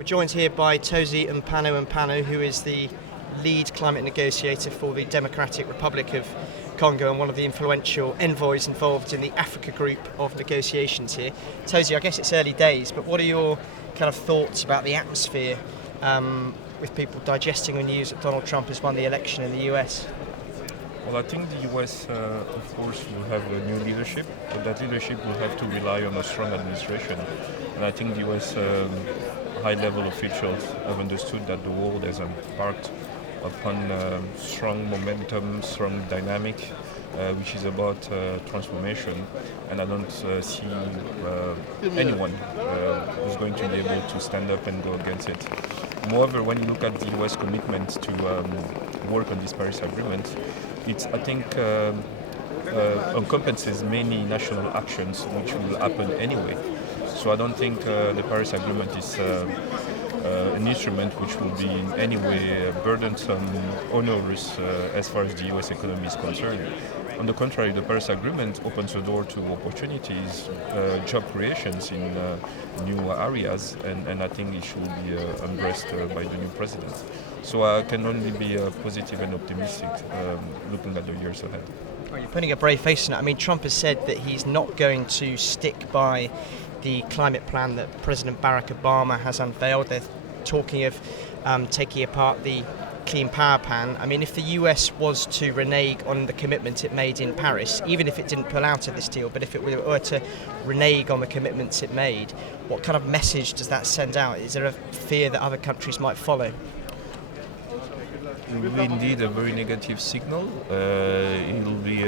We're joined here by Tosi and Mpanu, who is the lead climate negotiator for the Democratic Republic of Congo and one of the influential envoys involved in the Africa group of negotiations here. Tosi, I guess it's early days, but what are your kind of thoughts about the atmosphere with people digesting the news that Donald Trump has won the election in the US? Well, I think the US, of course, will have a new leadership, but that leadership will have to rely on a strong administration. And I think the US high-level officials have understood that the world has embarked upon strong momentum, strong dynamic, which is about transformation. And I don't see anyone who's going to be able to stand up and go against it. Moreover, when you look at the US commitment to work on this Paris Agreement, it, I think, encompasses many national actions which will happen anyway. So I don't think the Paris Agreement is an instrument which will be in any way burdensome, onerous as far as the US economy is concerned. On the contrary, the Paris Agreement opens the door to opportunities, job creations in new areas, and I think it should be embraced by the new president. So I can only be positive and optimistic looking at the years ahead. Well, you're putting a brave face on it. I mean, Trump has said that he's not going to stick by the climate plan that President Barack Obama has unveiled. They're talking of taking apart the Clean Power Plan. I mean, if the US was to renege on the commitment it made in Paris, even if it didn't pull out of this deal, but if it were to renege on the commitments it made, what kind of message does that send out? Is there a fear that other countries might follow? It will be indeed a very negative signal. It will be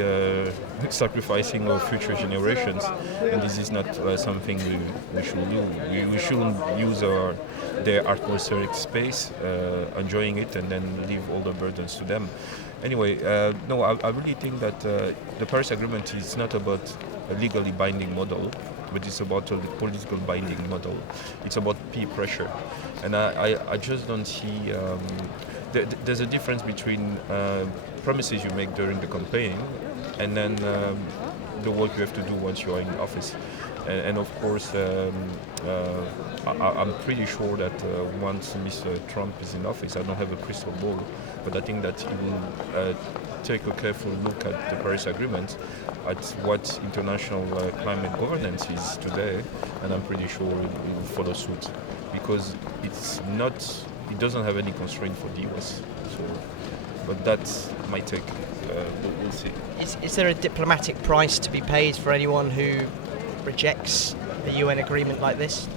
sacrificing our future generations, and this is not something we should do. We shouldn't use their atmospheric space, enjoying it, and then leave all the burdens to them. Anyway, no, I really think that the Paris Agreement is not about a legally binding model, but it's about a political binding model. It's about peer pressure, and I just don't see. There's a difference between promises you make during the campaign and then the work you have to do once you are in office. And of course, I'm pretty sure that once Mr. Trump is in office, I don't have a crystal ball, but I think that he will take a careful look at the Paris Agreement, at what international climate governance is today, and I'm pretty sure it will follow suit, because it doesn't have any constraint for the US. So, but that's my take. We'll see. Is there a diplomatic price to be paid for anyone who rejects the UN agreement like this?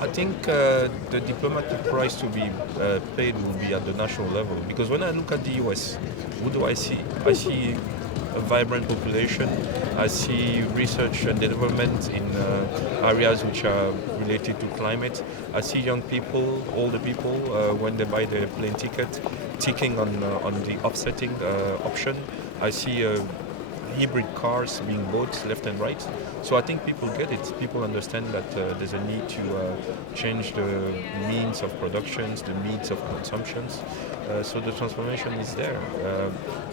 I think the diplomatic price to be paid will be at the national level, because when I look at the US, what do I see? I see a vibrant population. I see research and development in areas which are related to climate. I see young people, older people, when they buy their plane ticket, ticking on the offsetting option. I see hybrid cars being bought left and right. So I think people get it. People understand that there's a need to change the means of productions, the means of consumptions. So the transformation is there.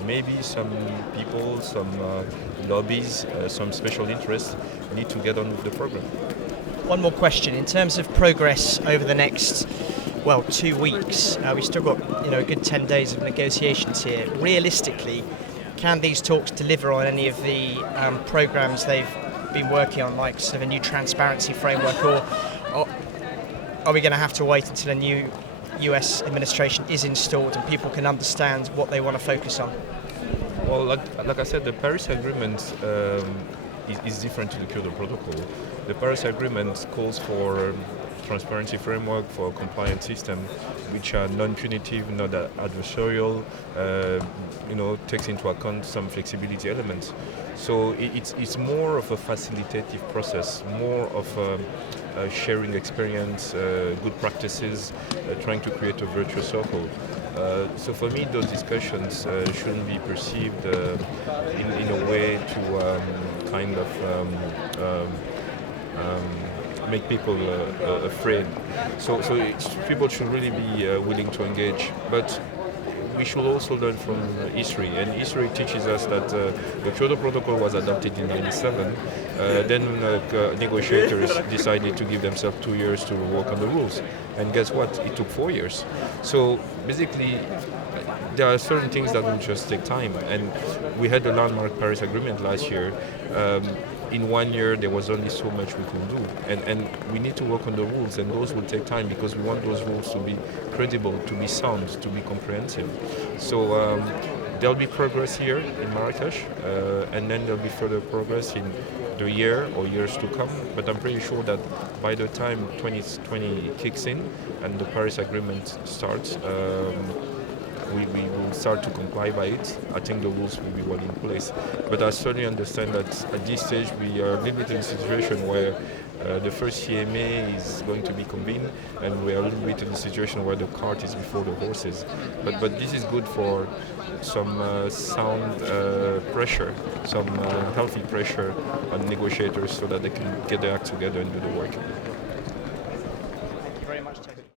Maybe some people, some lobbies, some special interests need to get on with the program. One more question. In terms of progress over the next 2 weeks, we've still got a good 10 days of negotiations here. Realistically, can these talks deliver on any of the programs they've been working on, like sort of a new transparency framework, or are we going to have to wait until a new US administration is installed and people can understand what they want to focus on? Well, like I said, the Paris Agreement is different to the Kyoto Protocol. The Paris Agreement calls for transparency framework, for a compliance system which are non-punitive, not adversarial, takes into account some flexibility elements. So it's more of a facilitative process, more of a sharing experience, good practices, trying to create a virtuous circle. So for me, those discussions shouldn't be perceived in a way to make people afraid. So people should really be willing to engage. But we should also learn from history, and history teaches us that the Kyoto Protocol was adopted in '97. Then negotiators decided to give themselves 2 years to work on the rules, and guess what? It took 4 years. So basically, there are certain things that will just take time, and we had the landmark Paris Agreement last year. In 1 year, there was only so much we could do, and we need to work on the rules, and those will take time because we want those rules to be credible, to be sound, to be comprehensive. So there'll be progress here in Marrakesh, and then there'll be further progress in the year or years to come. But I'm pretty sure that by the time 2020 kicks in and the Paris Agreement starts, we will start to comply by it. I think the rules will be well in place. But I certainly understand that at this stage we are a little bit in a situation where the first CMA is going to be convened, and we are a little bit in a situation where the cart is before the horses. But this is good for some sound pressure, some healthy pressure on negotiators so that they can get their act together and do the work. Thank you very much, Tosi.